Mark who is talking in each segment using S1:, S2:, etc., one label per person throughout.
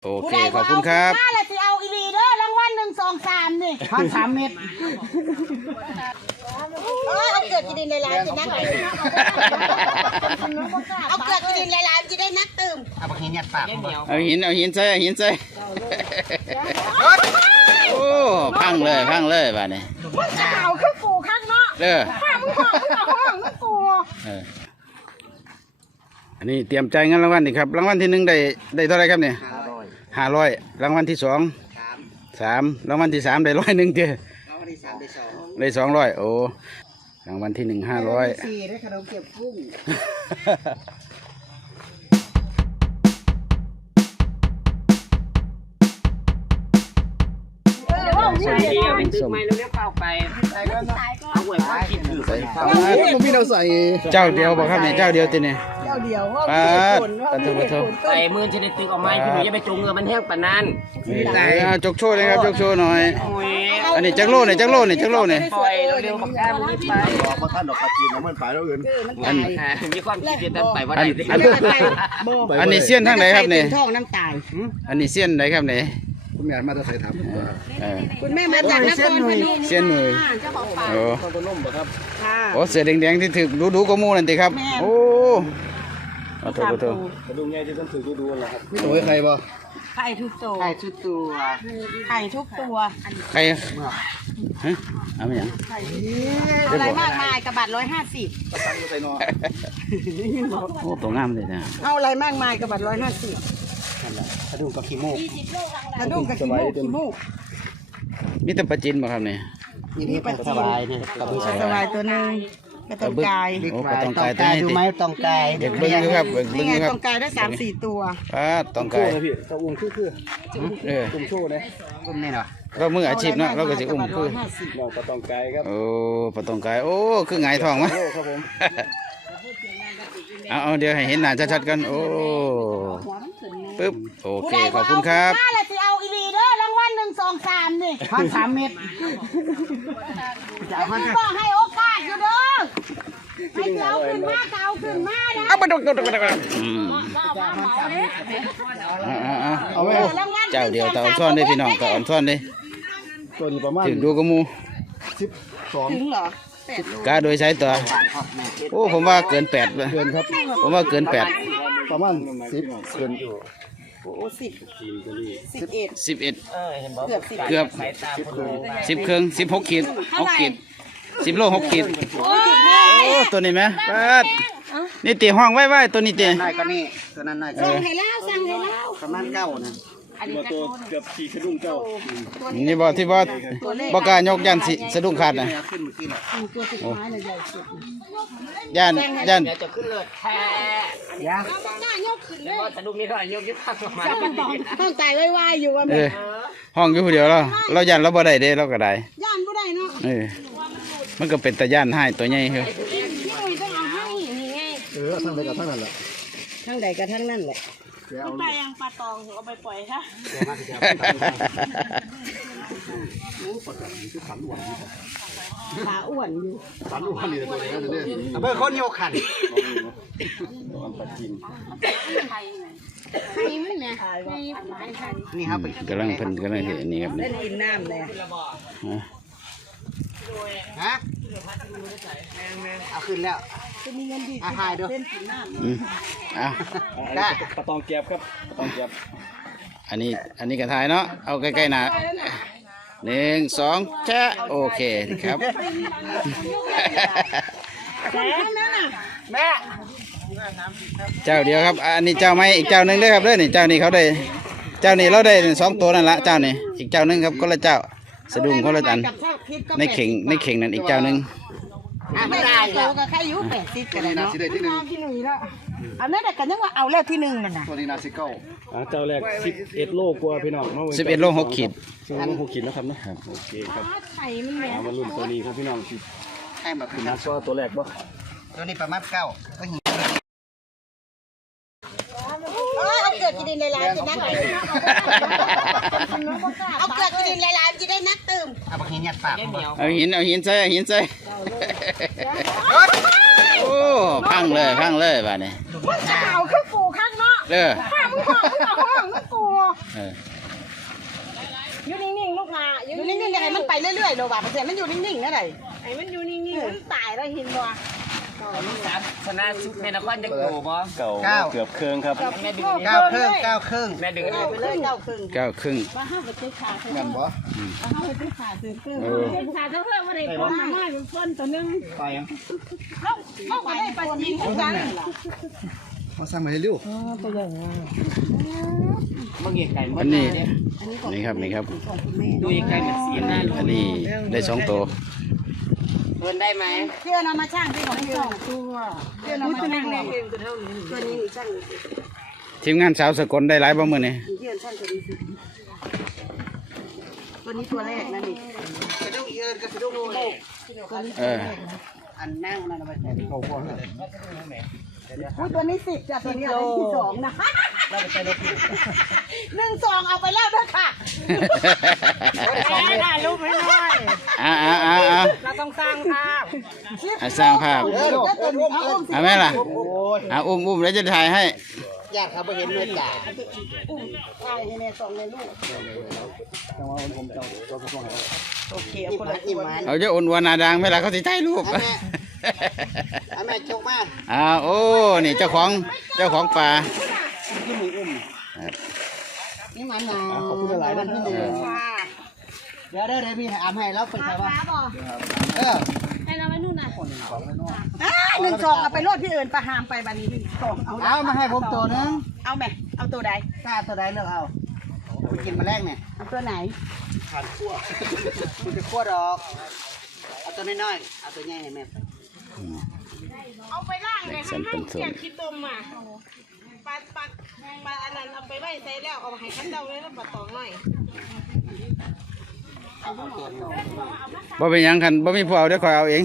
S1: โอเคขอบคุณครับ
S2: ถ้าเราจะเอาอีลีเด้อรางวัล1 2 3นี่
S3: พัน3 เม็ด
S2: เอาเกิดกินดินหลายๆจะนักตื่มเอาเกิดกินดินหลายๆจะได้นักตื่ม
S3: เอาไปหินยัดปาก
S1: เอาหินใส่โอ้พังเลยบ้านนี้
S2: มึงจะเอาขึ้นกูข้างเนาะถ้ามึงห้องมึงเอาห้องมึงกู
S1: อันนี้เตรียมใจเงินรางวัลนี่ครับรางวัลที่1ได้เท่าไรครับเนี่ย500รางวัลที่2 3รางวัลที่3ได้100เจ้
S3: รางวัลที่3
S1: ได้200โอ้รางวัลที่1 500
S3: 4ได้ขนมเก็บกุ้ง
S4: ใช่เดียวเป็นตึกไม้แล้วเรียกเปล่าไปเอาหวยว่าคิดถือไป
S3: ผมพี่เราใส่
S1: เจ้าเดียวบอกครับเนี่ยเจ้าเดียวติเนี่ย
S2: เจ้าเดียวว่า
S1: ปัดโท
S4: ไปมือจะได้ตึกออกมาพี่หนูจะไปจูงเงือมันแห้งปานนั้น
S1: จกโชว์เลยครับจกโชว์หน่อยอันนี้จักโลเนี่ยปล่อย
S4: เร็วๆบอกแก้มนี่ไป
S3: บอกว่าท่านดอกกระจีนมันไปแล้วอื่น
S4: มีความคิดเดินไปว่าได้
S1: อันนี้เสี้ยนทั้งไหนครับเนี่ย
S2: ท้องน้ำตาล
S1: อันนี้เสี้ยนไหนครับเนี่ย
S3: คุณแม่มาจะใส่ถาม
S2: คุณแม่มาจากนครพนม
S1: เสี้ยนหน่วย
S2: เจ้าของป่า
S3: ต้นนมครับ
S1: โอ้เสือแดงๆที่ถึกดูกมูนั่นติครับโอ้ขอโทษ
S3: กระดุมใหญ่ที่ต้องถือดูแหละครับโอ้ยใครบ่
S2: ไข่ทุกตัว
S3: ไข่ทุกตัว
S1: ใครฮะเอาไม่ยัง
S2: อะไรมากมายกระบาด150
S1: โอ้ตัวงามเลยนะ
S2: เอาอะไรมากมายกระบาด150
S3: กระดุมกับขี้มูก
S2: กระดุมกับขี้มูก
S1: มีแต่ปลาจินบ่ครับเนี่ย
S3: นี่ปลาสบายนี่
S2: สบายตัวนึงกระตองกาย
S1: โอ้กระตองกายตัวนี้
S3: ดูไหมตองกาย
S1: เด็กเบิ้งครับเบิ้งครับ
S2: ตองกายได้3-4ตัว
S1: ตองกาย
S3: พี่ตะอุ้มคืออุ้มโชว์นะอุ้มนี่เนาะ
S1: เรามืออาชีพเนาะเราก็สิอุ้มคือ
S3: น้องปลาตองกายครับ
S1: โอ้ปลาตองกายโอ้คือไงทองมั้ย
S3: ครับผม
S1: เอาเดี๋ยวให้เห็นหน้าชัดๆกันโอ้ปึ๊บโอเคขอบคุณครับ
S2: ถ้าเราจะเอาอีลีเด้อรางวัล1 2 3นี่
S3: พัน3 เม็ด
S2: มึงบอกให้โอกาสอยู่เด้อให้เจ้าขึ้นมานะ
S1: เอาไปดูเอาเจ้าเดียวแต่อ่อนซ่อนได้พี่น้องแต่อ่อนซ่อนได้
S3: ตัวนี้ประมาณ
S1: ถึงดูกระมู
S3: 12
S2: ถึงเหรอก
S1: าโดยใช้ตัวโอ้ผมว่าเกิน8เลย
S3: ครับ
S1: ผมว่าเกิน8
S3: ประมาณ10เกินอยู่
S2: โอ้11
S1: เกือบ10 เครื่อง16 ขีด6 ขีด10 โล 6 ขีดโอ้ตัวนี้ไหมนี่ตีห้องไว้ตัวนี้ตี
S3: นายก็นี่ตัวนั้นนายก็
S2: สั่งให้เล่า
S3: ประมาณ9นะตัวเกือบขี่สะดุ้งเจ้า
S1: นี่บ่ที่บ่กล้ายกยันสะดุ้งขาดนะยัน
S4: จะขึ้นเลือดแท้
S2: ย่ายกขึ้นเลย
S4: สะดุ้งนี่ก็ยกยึดทักมา
S2: ต้องตายไวๆอยู่ว่า
S1: ห้องอยู่ผู้เดียวเรายันเราบ่ได้เด้เราก็ได้
S2: ย่านบ่ได้เนาะ
S1: มันก็เป็นตะย่านให้ตัวใหญ่เฮ้ย
S3: ทั้งใดกับทั้งนั้นแหละ
S2: ทั้งใดกับทั้งนั้นแหละปลายังปลาตองเอาไปปล่อยค่ะปลาอ้วนอยู่
S3: ปลาอ้วนนี่ตัวนี้เบอร์คนโยขันนี่ครับ
S1: กำลังเห็นนี่ครับ
S2: เล่นกินน้ำเลย
S3: ฮะเอาขึ้นแล้วหายด้วยได้ปลาตองเก็บครับปลาตองเก็บ
S1: อันนี้กระทายเนาะเอาใกล้ๆนะ1 2แชะโอเคครับ
S2: แม่
S1: เจ้าเดียวครับอันนี้เจ้าไม่อีกเจ้านึงด้วยครับด้วยนี่เจ้านี้เขาได้เจ้านี้เราได้2 ตัวนั่นละเจ้านี่อีกเจ้านึงครับคนละเจ้าสะดุ้งคนละอันในเข่งนั่นอีกเจ้านึง
S2: ไม่ได้แล้วก็แค่ยุ่งแต่ติดกันเลยเนาะที่1แล้วอันนั้นแต่กันยังว่าเอาแล้วที่1นั่นน่ะ
S3: ตัวนี้นาซิเก้าเจ้าแรก11 โลกว่าพี่น้อง
S1: 11 โล 6 ขีด
S3: 11 โล 6 ขีดนะครับนะครับโอเคครับ
S2: ไข่มันแหลม
S3: มาลุ้นตัวนี้ครับพี่น้องให้มาคือนักก็ตัวแรกบ่ตัวนี้ประมาณ9ก็หิ
S2: เอาเกิดกินดินหลายๆจะนักเอาเกิดกินดินหลายๆจะได้นักตื่ม
S3: เอาไปหินยัดปาก
S1: เอาหินใส่โอ้พังเลยบ้านนี้
S2: มึงจะเอาขึ้นกูข้างเนาะถ้ามึงห้องมึงเอาห้องมึงกู
S1: เออ
S2: อยู่นิ่งๆลูกนาอยู่นิ่งๆอย่าให้มันไปเรื่อยๆโดบ่าเปอร์เซ็นต์มันอยู่นิ่งๆนั่นแหละไอ้มันอยู่นิ่งๆมันตายแล้วหินบ่
S4: ชนะชุดในนครจะโกบ่
S3: เก้าเกือบครึ่งครับเก้าครึ่ง
S4: แม่ดึง
S2: เอาไปเลย9 ครึ่ง
S1: เก้าครึ่ง
S2: ว่าห้าไปซื้อขาซื้อ
S3: เงินบ่
S2: ห้าไปซื้อขาซื้อเครื่อง
S1: เออ
S2: ขาเท่าเพื่อนมาได้ป้อนมาม่าเป็นป้อนตัวนึง
S3: ไปยัง
S2: ลูกไปได้ไปยิงทุกครั้งล่ะ
S3: เขาสั่งมาให้เร็ว
S4: เมื่อกี้ไก่
S1: อันนี้นี่ครับนี่ครับ
S4: ดูยังไก่มันสีหน้า
S1: อันนี้ได้2ตัว
S4: เงินได้ไหม
S2: เพื่อนเอามาช่างที่ของพี่ตัวเพื่อนเอามาช่างเลยตัวนี้ช่าง
S1: ทีมงานสาวสกลได้หลายบ่มื้อนี้
S2: เพื่อนช่างตัวนี้ตัวนี้ตัวแรกนะนี่
S3: กระดูกเยอะกระดูกโล
S1: เออ
S3: อันนั่งนั่นเอาไปใส่เข้าพวก
S2: อุ้ยตัวนี้10จ้ะตัวนี้เอาไป2นะ1 2เอาไปแล้วเด้อค่ะลูกไม่น้อย เราต้องสร้างภาพ
S1: สร้างภาพ
S2: เอา
S1: ไหมล่ะอุ้มแล้วจะถ่ายให้
S3: ญาติเขาไปเห็นเลยจ่า
S2: ใช่ให้แม่ส่งเลยลูก
S3: จังหวะผมจะส่งให้
S2: โอเคเอาคนละตัว
S1: เอาจะอุ่นวานาดังไหมล่ะเขาสิถ่ายรูป
S3: แม่ชกมา
S1: โอ้นี่เจ้าของป่า
S3: ที่มืออุ้ม
S2: นี่มันนะ
S3: ขอบคุณหลายๆวันที่หนึ่ง
S2: ค่ะ
S3: เดี๋ยวพี่อ่านให้แล้วไปใส่ว่า
S2: ฟ้าบ่
S3: เออ
S2: ให้เราไว้นู่นน่ะ1 2เอาไปโลดที่อื่นประหามไปบัดนี้1 2เอา
S3: เอามาให้ผมตัวนึง
S2: เอาแม่เอาตัวใด
S3: กล้าตัวใดเลือกเอาไปกินมาแรกเนี่ย
S2: เอาตัวไหน
S3: ทานคั่วคุณจะคั่วดอกเอาตัวน้อยๆเอาตัวใหญ่ให้แม่
S2: เอาไปล่างเลย
S1: สันเป็นส่วน
S2: คิดต้มอ่ะปลาอันนั้นเอาไปไว้ใส่แล้วเอาให้ขั้นเดาเลยแล้วปลาตองหน่อย
S1: บ่เป็นหยังคันบ่มีผู้เอาเดี๋ยวคอยเอาเอง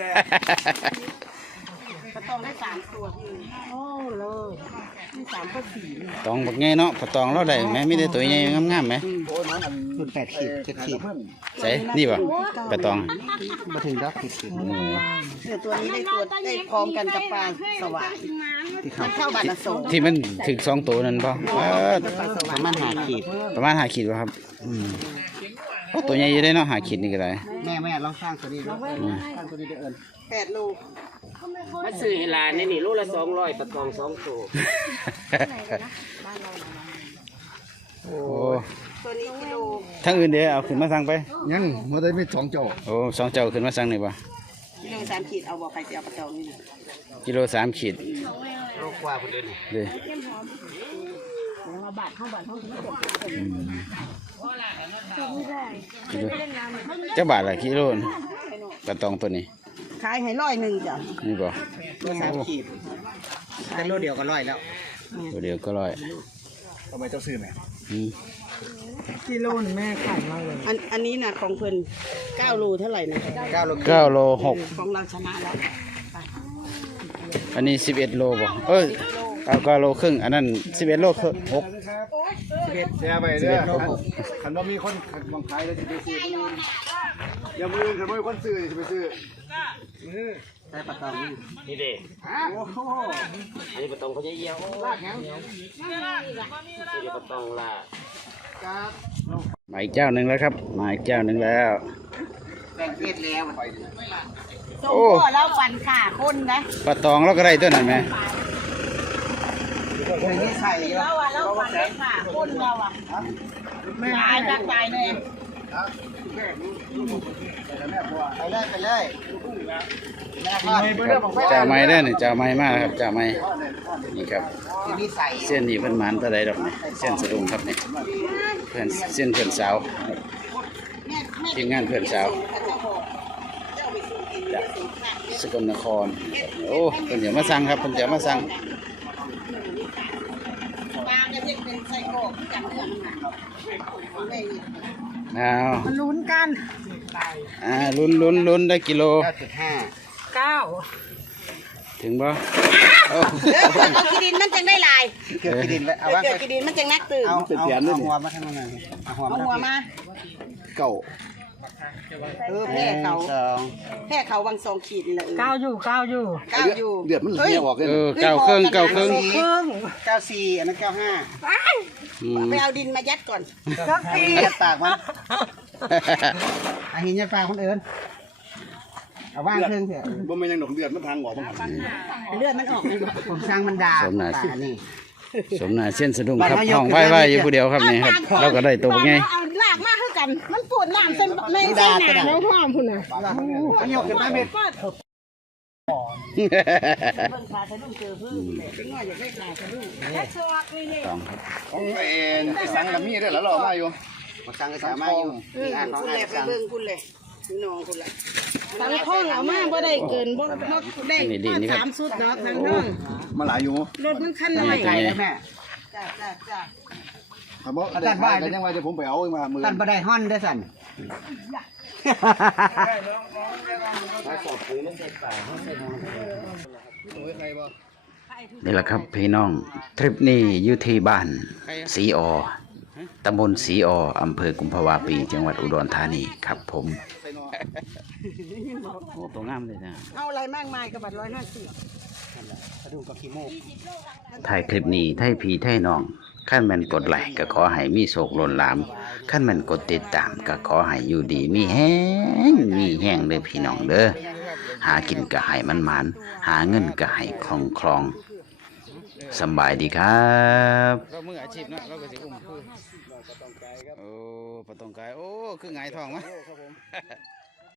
S2: ปลาตองได้3 ตัวที่โอ้เลยมี3ก็4
S1: ตองบักใหญ่เนาะปลาตองเราได้ไหมมีแต่ตัวใหญ่งามๆไหม
S3: มัน8 ขีด 7 ขีด
S1: ใส่นี่บ่ปลาตอง
S3: มาถึงแล้วขีด
S2: เดี๋ยวตัวนี้ได้ตัวได้พร้อมกันกับปลาสวายมันเข้าบัตรละสอง
S1: ที่มันถึง2ตัวนั่นป่ะ
S3: ประมาณ5 ขีด
S1: ประมาณ5 ขีดป่ะครับโอ้ตัวใหญ่อยู่ได้เนาะ5 ขีดนี่ก็ได้
S3: แม่ลองสร้างตัวนี้ดูสร้างตัวนี้ได้เอิญ
S2: 8 ลูก
S4: มาซื้อให้หลานนี่ลูกละ200ประกอง2ตัว
S1: โอ้
S2: ตัวนี้กิโล
S1: ทั้งอื่นเดี๋ยวเอาขึ้นมาสั่งไป
S3: ยังเมื่อได้ไม่2 เจ้า
S1: โอ้2 เจ้าขึ้นมาสั่งนี่ป่ะ
S2: กิโล3 ขีดเอาบ่ใครจะเอาปลาตองนี่นะ
S1: กิโล3 ขีด
S3: โลกว่าคนเดิน
S1: เด้อ
S2: มาบาทเข้าบาทเข้าถึงจะ
S1: กิโลเจ้าบาทละกิโลนปลาตองตัวนี้
S2: ขายให้100จ้ะ
S1: นี่ป่ะ
S3: โล3 ขีดแต่โลเดียวก็100แล้ว
S1: ตัวเดียวก็100
S3: ทำไมเจ้าซื้อแม่
S2: กิโลนึงแม่ขายมาเลยอันนี้น่ะของเพิ่น9 โลเท่าไหร่นะ
S3: 9 โล
S1: 9 โล
S2: ของเราชนะแล้ว
S1: 6อันนี้11 โลบ่9 โลครึ่งอันนั้น11 โลครึ่ง6
S3: เสียไปเด้อคันว่ามีคนมองขายแล้วจะไปซื้ออย่ามือคันว่ามีคนซื้อจะไปซื้อได้ปลาตองนี่
S4: นี่เด้
S3: โอ้โห
S4: อันนี้ประตองเขาจะเยี่ยวลากยังนี่เดี๋ยวประตองลาก
S1: มาอีกเจ้าหนึ่งแล้วครับมาอีกเจ้าหนึ่งแล้ว
S3: แบ่งเพศแล้ว
S2: ส่งพ่อเราปั่นขาคนนะ
S1: ปลาตองเราก็ได้ตัวนั้นไหม
S3: คนนี้ใส่
S2: เราอ่ะเราปั่นขาคนเราอ่ะตายจักตายเลย
S3: ไปเลยแม่พ่อ
S1: เจ้าไม้ได้อนี่เจ้าไม้มากครับเจ้าไม้นี่ครับ
S3: ที่นี่ใส่
S1: เส้นนี้เพิ่นหมานตัวใดดอกเส้นสะดุ้งครับนี่เพื่อนเส้นเพื่อนสาวทีมงานเพื่อนสาวจากสกลนครโอ้เพิ่นเดี๋ยวมาสั่งครับเพิ่นเดี๋ยวมาสั่ง
S2: ปลาก็จะเป็นไส้กรอกจับเรื่องน่ะ
S1: อ้าว
S2: มันลุ้นกัน
S1: ลุ้นได้กิโล
S3: 9.5
S2: 9
S1: ถึงบ่โอ้
S2: เอาขี้ดินมันจังได้ลาย
S3: เกือบกินแล้วเอาว่า
S2: เกิดขี้ดินมันจังนักตื่น
S3: เอาหัวมาทางนั้นเอาหัว
S2: เอาหัวมา
S3: เก่า
S2: แพ้เขา
S3: 2
S2: แพ้เขาวัง2 ขีดนี่แหละ
S5: ก้าวอยู่
S2: ก้าวอยู่
S3: เดือดมันเหี่ยวออกเลย
S1: 9 ครึ่ง
S3: 94อันนั้น95
S2: ไปเอาดินมายัดก่อน
S3: ยัดปากมันหินยัดปากคนอื่นเอาว่างเครื่องเถอะบ่แม่นยังดอกเลือดมันทางออกบ่หัน
S2: เลือดมันออกเลยผมสร้างมันดา
S1: สมนา
S2: นี่
S1: สมนาเส้นสะดุ้งครับห้องไว้อยู่ผู้เดียวครับนี่ครับเราก็ได้ตัวไง
S2: เอาลากมาคือกัน มันปวดน้ำเส้นในเส้นหนาแล้วพ่อพุ่นน่ะ
S3: มันยกขึ้นมาเม็ด
S2: เบิ่งขาสะดุ้งเจอพึ่งเป็นน้อยอยากได้ขาสะดุ้งแค่ชอกนี่นี่
S1: ต้องครับ
S3: ของไอ้สังกับมีได้แล้วเรามาอยู่มาสังกับสามาอยู่นี่อ่านของ
S2: คุณ
S3: ไอ้
S2: แหละไป
S3: สัง
S2: เบิ่งคุณเลยพี่น้องคุณเลยทั้งท้องเอามาบ่ได้เกินบ่ได้สามสุดเนาะทั้งท้อง
S3: มาหลายอยู่
S2: รถมันคันน้อย
S1: ไก่แล้วแม่
S2: จ้าจ้าจ้า
S3: ถ้าบ่ได้ขายก็ยังว่าจะผมไปเอามามือ
S5: กันบ่ได้ฮ้อนเด้อสัน
S1: นี่แหละครับพี่น้องทริปนี้อยู่ที่บ้านศรีออตำบลศรีออำเภอกุมภาวาปีจังหวัดอุดรธานีครับผมโอ้ตัวงามเลยนะ
S2: เอาอะไรมากมายกับบัตร150
S1: ถ่ายคลิปนี้ให้พี่ให้น้องขั้นแมันกดไลค์ก็ขอให้มีโศกหล่นหลามขั้นแมันกดติดตามก็ขอให้อยู่ดีมีแห้งเลยพี่น้องเด้อหากินก็ให้มันหาเงินก็ให้คล่องสำบายดีครับเรามืออาชีพนะเราก็สิอุ้มคือโอ้ปะตองกายโอ้คือไงทองมั้ย